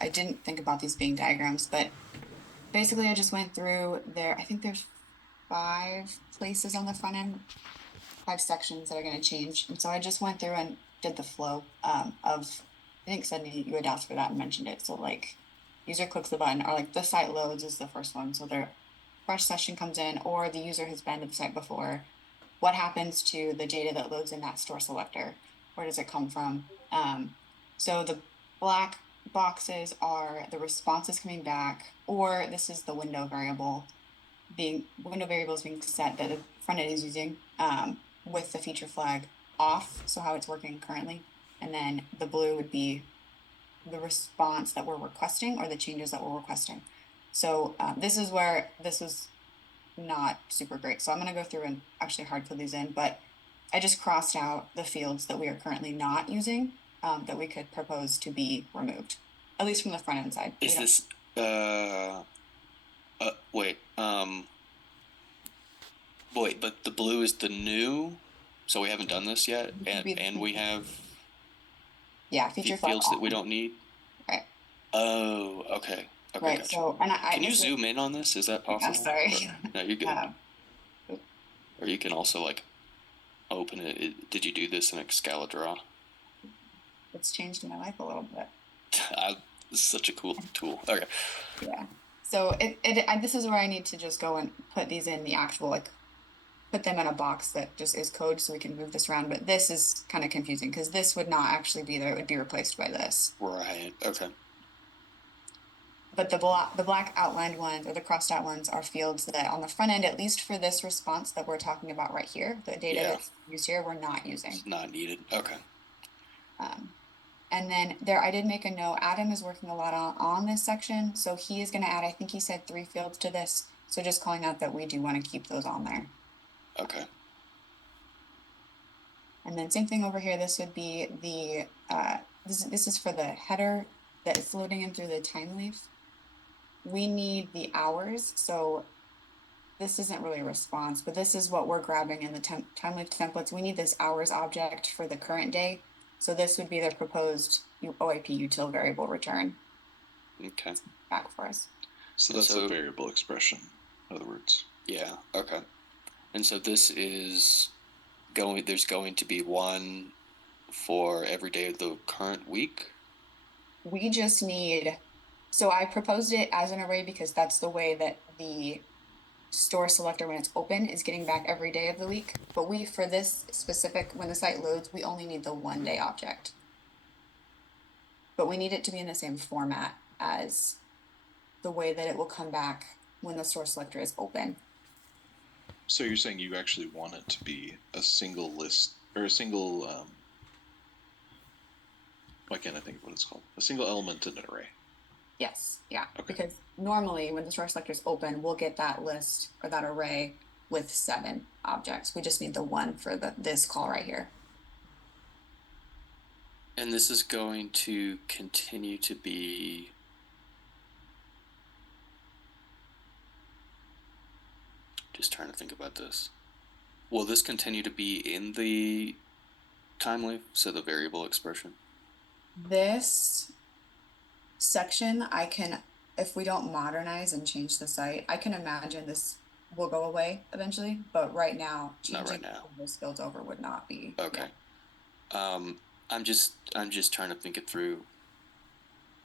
I didn't think about these being diagrams, but basically I just went through there. I think there's 5 places on the front end, 5 sections that are going to change. And so I just went through and did the flow of, I think Sydney, you had asked for that and mentioned it. So like user clicks the button or like the site loads is the first one. So their fresh session comes in or the user has been to the site before. What happens to the data that loads in that store selector? Where does it come from? So the black boxes are the responses coming back, or this is the window variables being set that the front end is using with the feature flag off. So how it's working currently. And then the blue would be the response that we're requesting or the changes that we're requesting. So this is where this was not super great. So I'm going to go through and actually hard code these in, but I just crossed out the fields that we are currently not using that we could propose to be removed, at least from the front end side. We Is don't. this wait, but the blue is the new, so we haven't done this yet, This would and be the and we have yeah, feature flag fields that we on. don't need. Right. Oh, okay, Right. gotcha. So, and Can you this is, zoom in on this? Is that I'm possible? sorry. Or, no, you're good. Uh, Or you can also like open did you do this in Excalibur? it's changed my life a little bit. This is such a cool tool. Okay. Yeah. So this is where I need to just go and put these in the actual, like put them in a box that just is code so we can move this around. But this is kind of confusing because this would not actually be there. It would be replaced by this. Right. Okay. But the black outlined ones or the crossed out ones are fields that on the front end, at least for this response that we're talking about right here, the data Yeah. that's used here, we're not It's using. not needed. Okay. Um, and then there, I did make a note. Adam is working a lot on this section. So he is going to add, I think he said 3 fields to this. So just calling out that we do want to keep those on there. Okay. And then same thing over here. This would be this is for the header that is loading in through the time leaf. We need the hours. So this isn't really a response, but this is what we're grabbing in the time leaf templates. We need this hours object for the current day. So this would be the proposed OIP util variable return Okay. back for us. So And that's a variable expression, in other words. Yeah. Okay. And so this is there's going to be one for every day of the current week. We just need, so I proposed it as an array because that's the way that the store selector when it's open is getting back every day of the week. But for this specific, when the site loads, we only need the 1 day object. But we need it to be in the same format as the way that it will come back when the store selector is open. So you're saying you actually want it to be a single list or a single why can't I think of what it's called? A single element in an array. Yes, yeah. Okay. Because normally when the store selector is open, we'll get that list or that array with 7 objects. We just need the one for this call right here. And this is going to continue to be just trying to think about this. Will this continue to be in the time leaf, so the variable expression? This section, if we don't modernize and change the site, I can imagine this will go away eventually, but right now, Not right changing now. those fields over would not be. Okay. Yeah. I'm just trying to think it through.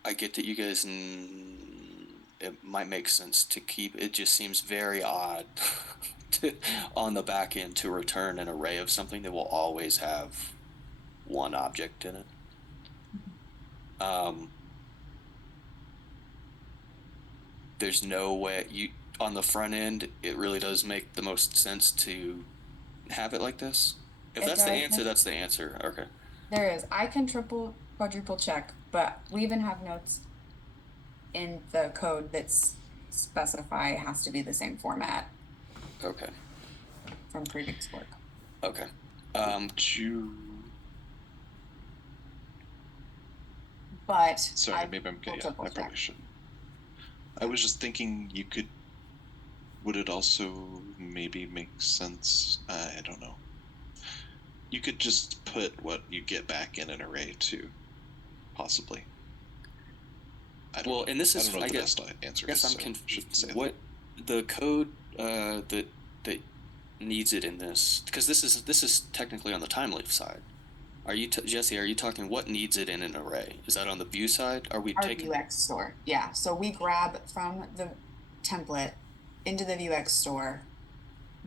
I get that you guys, it might make sense to keep. It just seems very odd on the back end to return an array of something that will always have one object in it. There's no way on the front end. It really does make the most sense to have it like this. If that's the answer, that's the answer. Okay. There is. I can triple, quadruple check, but we even have notes in the code that specify it has to be the same format Okay. from previous work. Okay. But Sorry, maybe I'm kidding. I probably shouldn't. I was just thinking you could. Would it also maybe make sense? I don't know. You could just put what you get back in an array too, possibly. I don't Well, know. and this I is, don't know I what the guess, best answer guess is. I'm So I shouldn't say confused. What the code that needs it in this? Because this is technically on the time leaf side. Are you Jesse? Are you talking what needs it in an array? Is that on the view side? Are we Our taking? Vuex store, yeah, so we grab from the template into the Vuex store.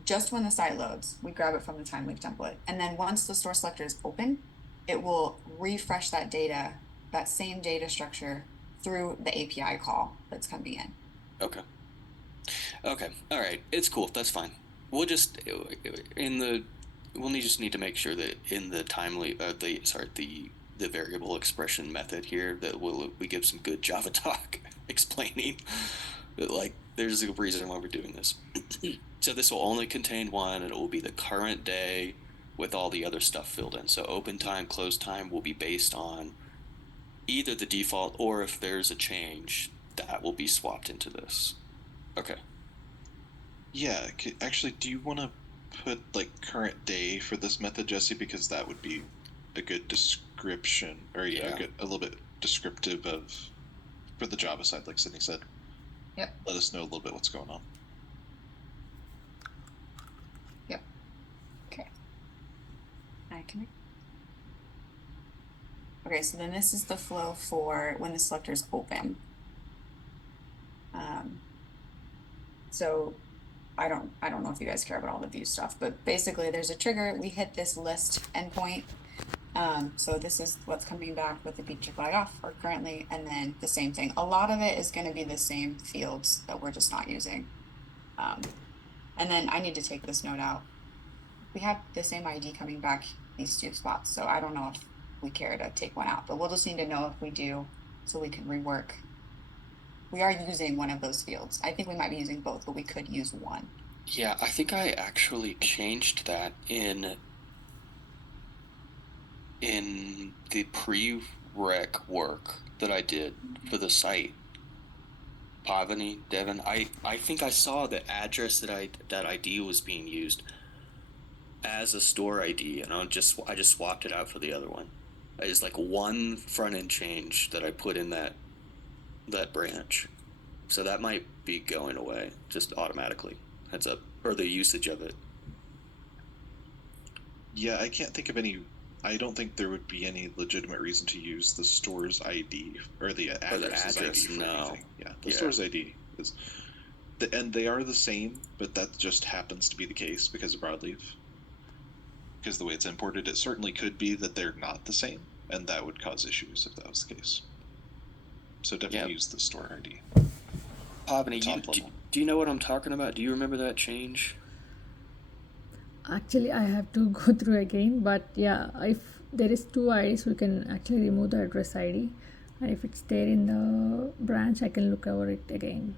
Just when the site loads, we grab it from the time leaf template, and then once the store selector is open, it will refresh that data, that same data structure through the API call that's coming in. Okay. Okay. All right. It's cool. That's fine. We'll just just need to make sure that in the the variable expression method here that we give some good Java talk explaining that like there's a reason why we're doing this. So this will only contain one, and it will be the current day with all the other stuff filled in. So open time, close time will be based on either the default or if there's a change that will be swapped into this. Okay. Yeah, actually, do you want to put like current day for this method, Jesse? Because that would be a good description, or Yeah. a little bit descriptive of for the Java side, like Sydney said. Yep. Let us know a little bit what's going on. Yep. Okay. I can. Okay, so then this is the flow for when the selector is open. So I don't know if you guys care about all the view stuff, but basically there's a trigger. We hit this list endpoint. So this is what's coming back with the feature flag off or currently, and then the same thing. A lot of it is going to be the same fields that we're just not using. And then I need to take this note out. We have the same ID coming back these two spots, so I don't know if we care to take one out, but we'll just need to know if we do so we can rework. We are using one of those fields. I think we might be using both, but we could use one. Yeah, I think I actually changed that in the pre-rec work that I did for the site. Pavani, Devin, I think I saw the address that ID was being used as a store ID, and I just swapped it out for the other one. It's like one front end change that I put in that branch, so that might be going away just automatically. Heads up, or the usage of it. Yeah, I can't think of any. I don't think there would be any legitimate reason to use the store's ID or the address's ID for anything. Yeah, the store's ID is, and they are the same, but that just happens to be the case because of broadleaf. Because the way it's imported, it certainly could be that they're not the same, and that would cause issues if that was the case. So definitely use the store ID. Pavani, do you know what I'm talking about? Do you remember that change? Actually, I have to go through again, but yeah, if there is two IDs, we can actually remove the address ID, and if it's there in the branch, I can look over it again.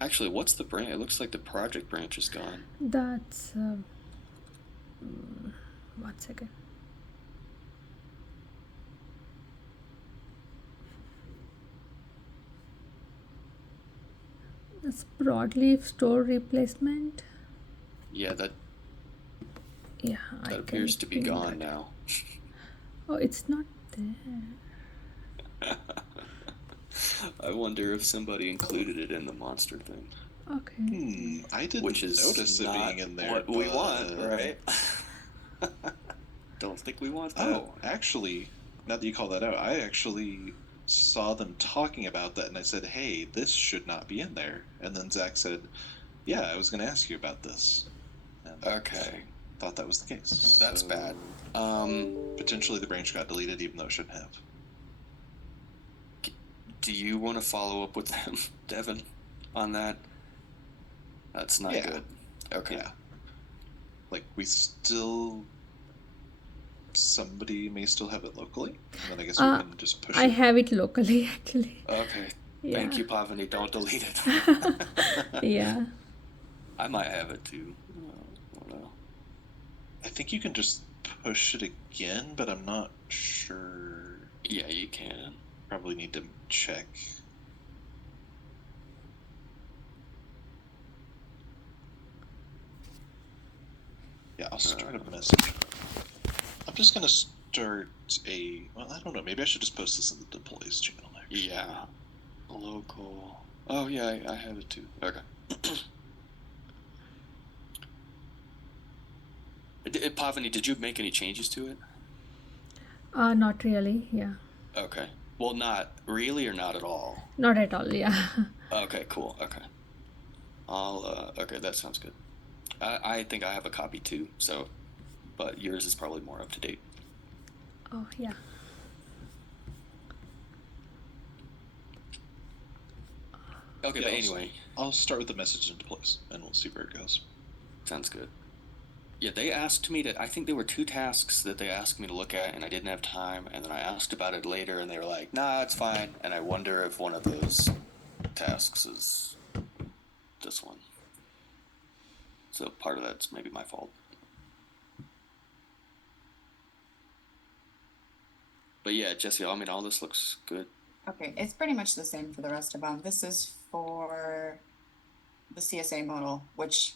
Actually, what's the branch? It looks like the project branch is gone. That's 1 second. That's broadleaf store replacement. Yeah, that I appears to be gone now. Oh, it's not there. I wonder if somebody included it in the monster thing. Okay. I didn't notice it being in there. What we want, right? Don't think we want that. Oh, actually, now that you call that out, I actually saw them talking about that, and I said, "Hey, this should not be in there." And then Zach said, "Yeah, I was going to ask you about this." And okay. Thought that was the case. That's bad. Potentially the branch got deleted, even though it shouldn't have. Do you want to follow up with them, Devin, on that? That's not good. Okay. Yeah. Like, somebody may still have it locally, and then I guess we can just push it. I have it locally, actually. Okay. Yeah. Thank you, Pavani. Don't delete it. Yeah. I might have it too. I don't know. I think you can just push it again, but I'm not sure. Yeah, you can. Probably need to check. Yeah, I'll start a message. I'm just gonna start well, I don't know, maybe I should just post this in the deploys channel next. Yeah. Local. Oh yeah, I have it too. Okay. Pavani, did you make any changes to it? Not really. Yeah. Okay. Well, not really or not at all. Not at all. Yeah. Okay, cool. Okay. Okay, that sounds good. I think I have a copy too, so, but yours is probably more up to date. Oh yeah. Okay, Yeah, but anyway, I'll start with the message into place, and we'll see where it goes. sounds good. Yeah, they asked me to. I think there were 2 tasks that they asked me to look at, and I didn't have time. And then I asked about it later, and they were like, "Nah, it's fine." And I wonder if one of those tasks is this one. So part of that's maybe my fault. But yeah, Jesse, I mean, all this looks good. Okay, it's pretty much the same for the rest of them. This is for the CSA model, which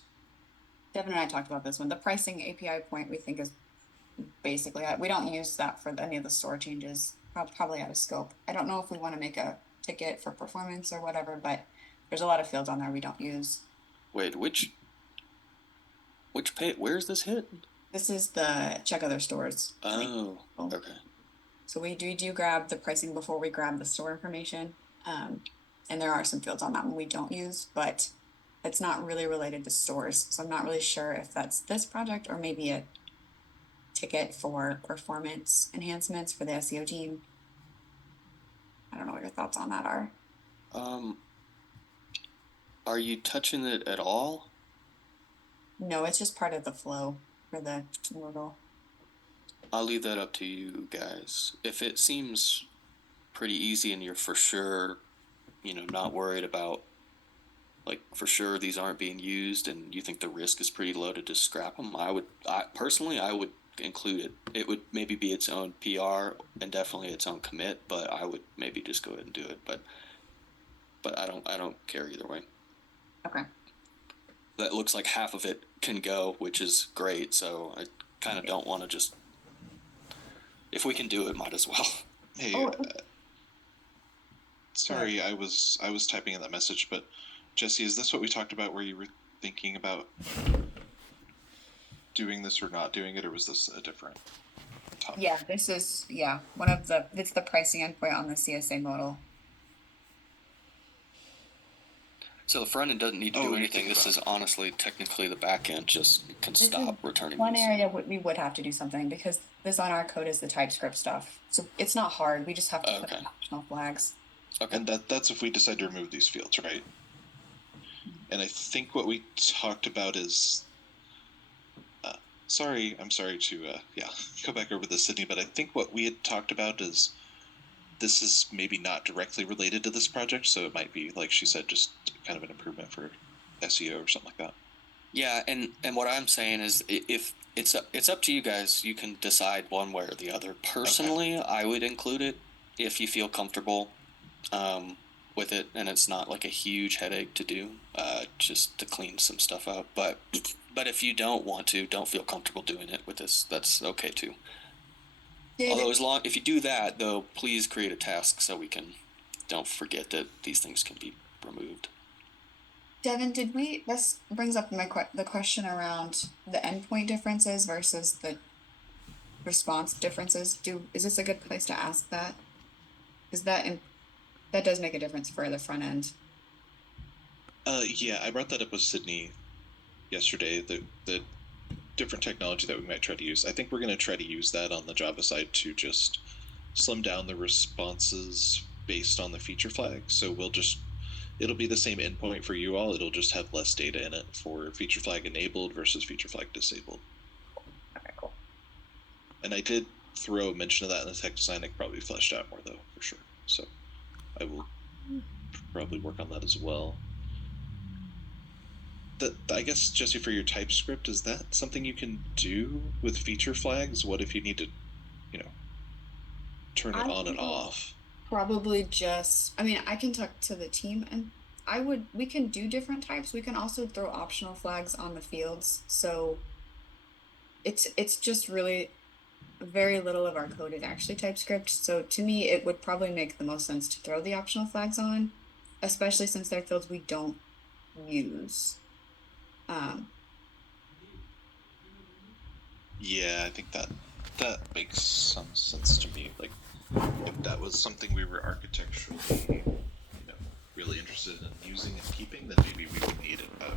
Devin and I talked about this one. The pricing API point we think is basically, we don't use that for any of the store changes, probably out of scope. I don't know if we want to make a ticket for performance or whatever, but there's a lot of fields on there we don't use. Wait, which page? Where's this hit? This is the check other stores. Oh, okay. So we do grab the pricing before we grab the store information. And there are some fields on that one we don't use, but it's not really related to stores. So I'm not really sure if that's this project or maybe a ticket for performance enhancements for the SEO team. I don't know what your thoughts on that are. Are you touching it at all? No, it's just part of the flow for the logo. I'll leave that up to you guys. If it seems pretty easy and you're for sure, not worried about, like, for sure these aren't being used and you think the risk is pretty low to just scrap them, I would include it. It would maybe be its own PR and definitely its own commit, but I would maybe just go ahead and do it. But I don't care either way. Okay. That looks like half of it can go, which is great. So I kind of don't want to just. If we can do it, might as well. Hey, sorry, I was typing in that message, but Jesse, is this what we talked about where you were thinking about doing this or not doing it, or was this a different topic? Yeah, this is it's the pricing endpoint on the CSA model. So the front end doesn't need to do anything. This is honestly technically the back end just can stop returning. One area we would have to do something because this on our code is the TypeScript stuff. So it's not hard. We just have to put optional flags. Okay. And that's if we decide to remove these fields, right? And I think what we talked about is, I'm sorry to go back over this, Sydney, but I think what we had talked about is this is maybe not directly related to this project, so it might be, like she said, just kind of an improvement for SEO or something like that. Yeah, and what I'm saying is, if it's up to you guys, you can decide one way or the other. Personally, okay. I would include it if you feel comfortable with it, and it's not like a huge headache to do, just to clean some stuff up. But if you don't want to, don't feel comfortable doing it with this, that's okay too. Although if you do that, though, please create a task so we don't forget that these things can be removed. Devin, this brings up the question around the endpoint differences versus the response differences. Is this a good place to ask that? Because that does make a difference for the front end. Yeah, I brought that up with Sydney yesterday, the different technology that we might try to use. I think we're going to try to use that on the Java side to just slim down the responses based on the feature flag. So it'll be the same endpoint for you all. It'll just have less data in it for feature flag enabled versus feature flag disabled. Okay, cool. And I did throw a mention of that in the tech design. I could probably fleshed out more though, for sure. So I will probably work on that as well. I guess, Jesse, for your TypeScript, is that something you can do with feature flags? What if you need to, turn it on and off? Probably I can talk to the team and we can do different types. We can also throw optional flags on the fields. So it's just really very little of our code is actually TypeScript. So to me, it would probably make the most sense to throw the optional flags on. especially since they're fields we don't use. Yeah, I think that makes some sense to me. Like, if that was something we were architecturally, really interested in using and keeping, then maybe we would need a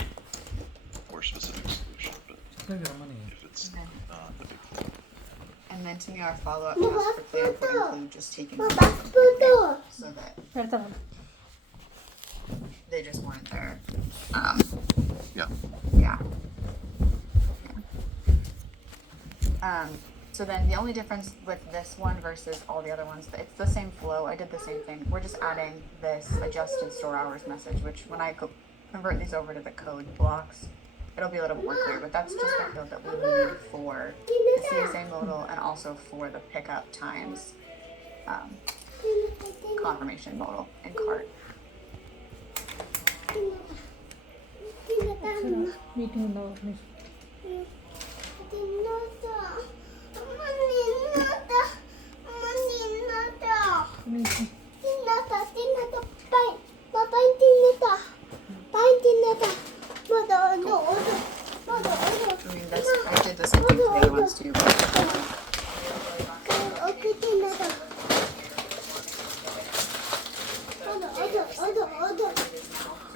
more specific solution. But if it's not a big deal. And then to me, our follow-up task for plan would include just taking them out so that they just weren't there. Yeah. Yeah. So then the only difference with this one versus all the other ones, it's the same flow. I did the same thing. We're just adding this adjusted store hours message, which when I convert these over to the code blocks, it'll be a little more clear, but that's just the field that we need for the CSA modal and also for the pickup times confirmation modal and cart. Meeting now. I mean, I did the same thing for the other ones too. For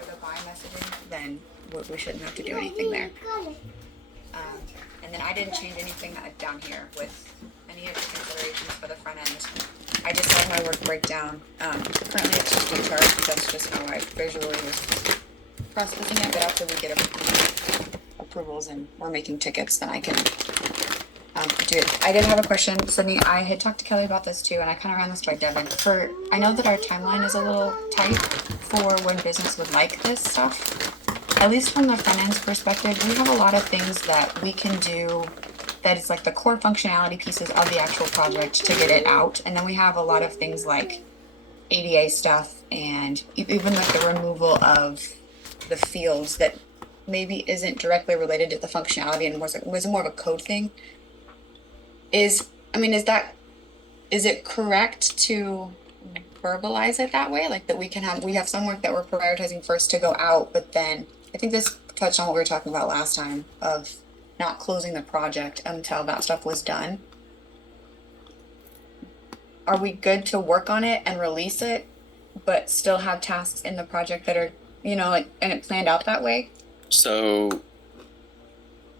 the buy messaging, then we shouldn't have to do anything there. And then I didn't change anything down here with any of the considerations for the front end. I just had my work breakdown. Currently it's just a chart because that's just how I visually was processing it. But after we get approvals and we're making tickets, then I can do it. I did have a question, Sydney. I had talked to Kelly about this too, and I kind of ran this by Devin. I know that our timeline is a little tight for when business would like this stuff. At least from the front end's perspective, we have a lot of things that we can do that is like the core functionality pieces of the actual project to get it out. And then we have a lot of things like ADA stuff and even like the removal of the fields that maybe isn't directly related to the functionality and was more of a code thing. Is it correct to verbalize it that way? Like that we have some work that we're prioritizing first to go out, but then I think this touched on what we were talking about last time of not closing the project until that stuff was done. Are we good to work on it and release it, but still have tasks in the project that are, and it planned out that way? So,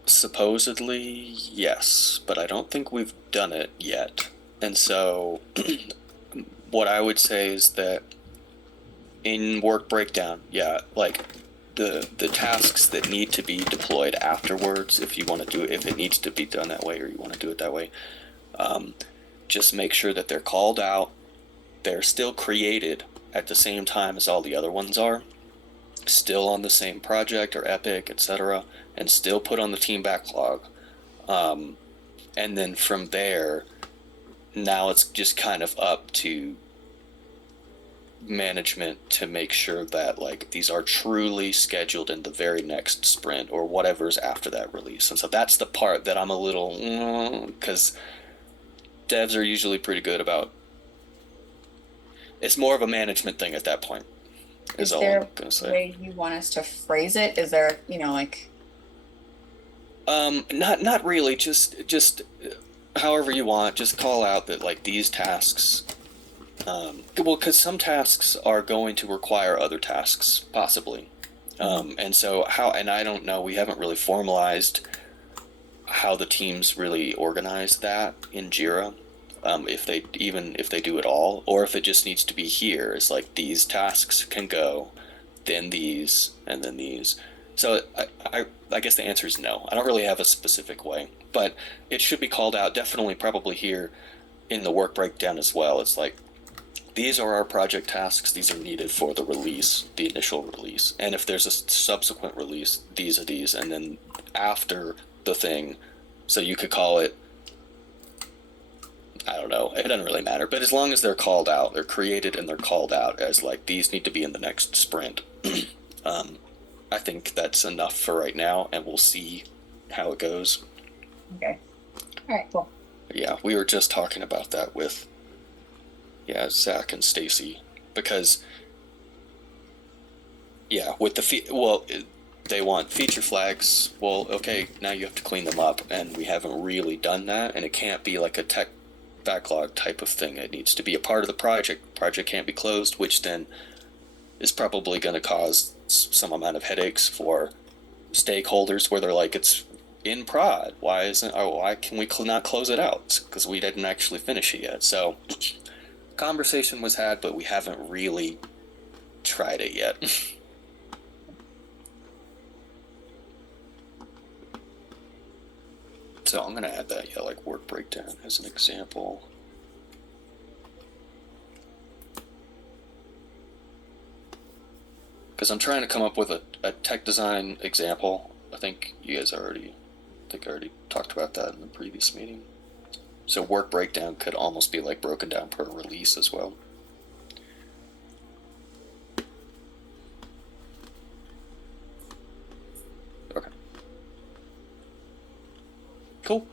supposedly, yes, but I don't think we've done it yet. And so, what I would say is that in work breakdown, like the tasks that need to be deployed afterwards, if you want to do it, if it needs to be done that way or you want to do it that way, just make sure that they're called out, they're still created at the same time as all the other ones are, still on the same project or epic, etc., and still put on the team backlog. And then from there, now it's just kind of up to management to make sure that like these are truly scheduled in the very next sprint or whatever's after that release. And so that's the part that I'm a little because devs are usually pretty good about. It's more of a management thing at that point. Is all I'm gonna say. Way you want us to phrase it? Is there, like? Not really. Just however you want. Just call out that like these tasks. Because some tasks are going to require other tasks, possibly. And so and I don't know, we haven't really formalized how the teams really organize that in Jira, if they do it all, or if it just needs to be here. It's like these tasks can go, then these, and then these. So I guess the answer is no. I don't really have a specific way, but it should be called out, definitely probably here in the work breakdown as well. It's like, these are our project tasks. These are needed for the release, the initial release. And if there's a subsequent release, these are these. And then after the thing, so you could call it, I don't know, it doesn't really matter. But as long as they're called out, they're created and they're called out as like, these need to be in the next sprint. I think that's enough for right now, and we'll see how it goes. Okay. All right, cool. Yeah, we were just talking about that with Zach and Stacy, because Yeah, with the they want feature flags. Well, okay, now you have to clean them up, and we haven't really done that, and it can't be like a tech backlog type of thing. It needs to be a part of the project. Project can't be closed, which then is probably going to cause some amount of headaches for stakeholders where they're like, it's in prod. Why can we not close it out? Because we didn't actually finish it yet. So conversation was had, but we haven't really tried it yet. So I'm gonna add that, yeah, like work breakdown as an example. Because I'm trying to come up with a tech design example. I think you guys already talked about that in the previous meeting. So work breakdown could almost be like broken down per release as well. Okay. Cool.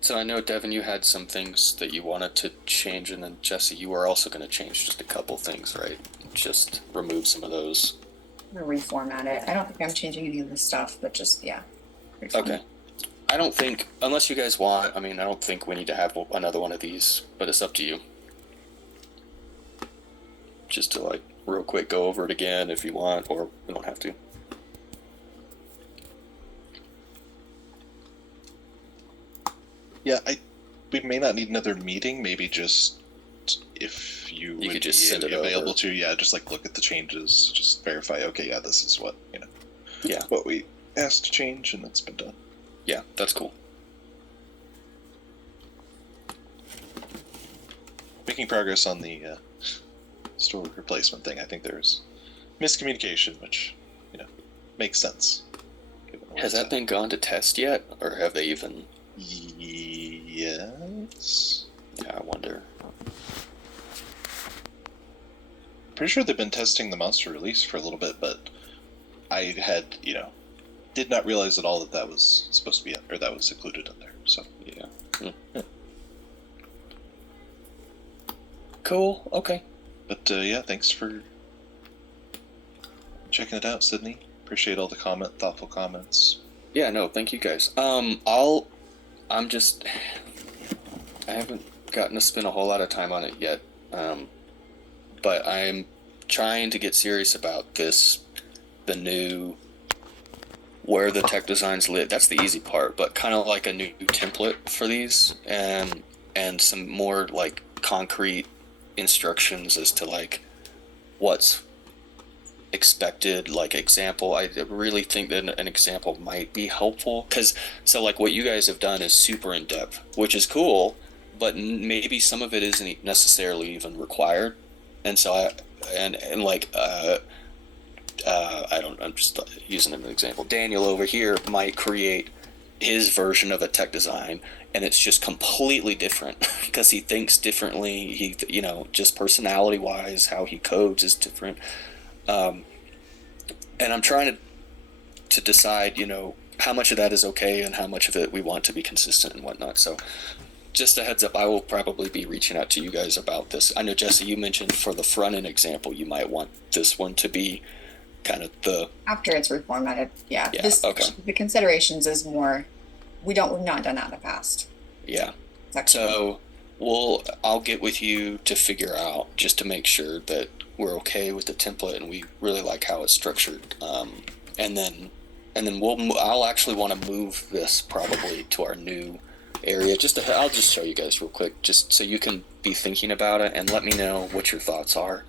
So I know, Devin, you had some things that you wanted to change, and then Jesse, you were also going to change just a couple things, right? Just remove some of those. I'm gonna reformat it. I don't think I'm changing any of this stuff, but just, yeah. Okay. I don't think, unless you guys want, I don't think we need to have another one of these, but it's up to you. Just to like real quick go over it again if you want, or we don't have to. Yeah, we may not need another meeting. Maybe just if you would could just send it available over. to, yeah, just like look at the changes, just verify. Okay, yeah, this is what Yeah. what we asked to change, and it's been done. Yeah, that's cool. Making progress on the store replacement thing. I think there's miscommunication, which makes sense. Has that thing gone to test yet, or have they even? Yes. Yeah, I wonder. Pretty sure they've been testing the monster release for a little bit, but I had, did not realize at all that was supposed to be, or that was included in there. So yeah. Cool. Okay. But yeah, thanks for checking it out, Sydney. Appreciate all the thoughtful comments. Yeah. No. Thank you guys. I haven't gotten to spend a whole lot of time on it yet. But I'm trying to get serious about the new, where the tech designs live. That's the easy part, but kind of like a new template for these, and some more like concrete instructions as to like what's expected, like example. I really think that an example might be helpful, because so like what you guys have done is super in depth, which is cool, but maybe some of it isn't necessarily even required. And so I'm just using an example. Daniel over here might create his version of a tech design, and it's just completely different because he thinks differently. He, just personality wise, how he codes is different. And I'm trying to decide, how much of that is okay and how much of it we want to be consistent and whatnot. So just a heads up, I will probably be reaching out to you guys about this. I know, Jesse, you mentioned for the front end example, you might want this one to be kind of after it's reformatted. Yeah. Okay. The considerations is more, we've not done that in the past. Yeah. So I'll get with you to figure out, just to make sure that we're okay with the template and we really like how it's structured. And then I'll actually want to move this probably to our new area. I'll just show you guys real quick, just so you can be thinking about it and let me know what your thoughts are.